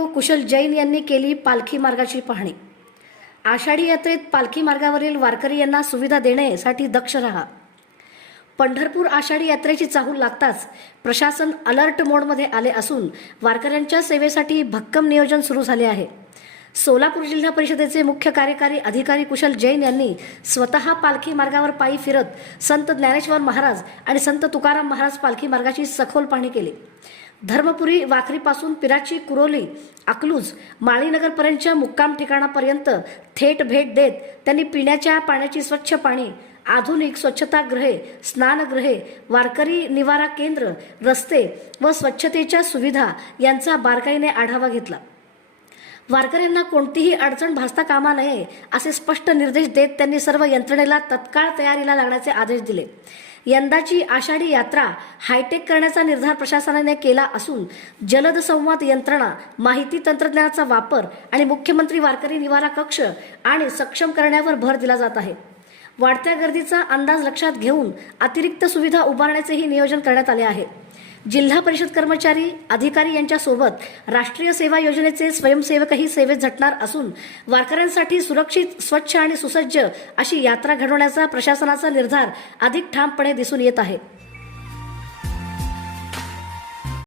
PO कुशल जैन यांनी केली पालखी मार्गाची पाहणी। आषाढी यात्रेत पालखी मार्गावरील वारकरी यांना सुविधा देण्यासाठी दक्ष रहा। पंढरपूर आषाढी यात्रेची चाहूल लागताच प्रशासन अलर्ट मोडमध्ये आले असून वारकऱ्यांच्या सेवेसाठी भक्कम नियोजन सुरू झाले आहे। सोलापूर जिल्हा परिषदेचे मुख्य कार्यकारी अधिकारी कुशल जैन यांनी स्वतः पालखी मार्गावर पायी फिरत संत ज्ञानेश्वर महाराज आणि संत तुकाराम महाराज पालखी मार्गाची सखोल पाहणी केली। धर्मपुरी वाखरीपासून पिराची, कुरोली, अकलूज, माळीनगरपर्यंतच्या मुक्काम ठिकाणापर्यंत थेट भेट देत त्यांनी पिण्याच्या पाण्याची स्वच्छ पाणी, आधुनिक स्वच्छतागृहे, स्नानगृहे, वारकरी निवारा केंद्र, रस्ते व स्वच्छतेच्या सुविधा यांचा बारकाईने आढावा घेतला। वारकऱ्यांना कोणतीही अडचण भासता कामा नये असे स्पष्ट निर्देश देत त्यांनी सर्व यंत्रणेला तत्काळ तयारीला लागण्याचे आदेश दिले। यंदाची आषाढी यात्रा हायटेक करण्याचा निर्धार प्रशासनाने केला असून जलद संवाद यंत्रणा, माहिती तंत्रज्ञानाचा वापर आणि मुख्यमंत्री वारकरी निवारा कक्ष आणि सक्षम करण्यावर भर दिला जात आहे। वाढत्या गर्दीचा अंदाज लक्षात घेऊन अतिरिक्त सुविधा उभारण्याचेही नियोजन करण्यात आले आहे। जिल्हा परिषद कर्मचारी, अधिकारी यांच्यासोबत राष्ट्रीय सेवा योजनेचे स्वयंसेवकही सेवेत झटणार असून वारकऱ्यांसाठी सुरक्षित, स्वच्छ आणि सुसज्ज अशी यात्रा घडवण्याचा प्रशासनाचा निर्धार अधिक ठामपणे दिसून येत आहे।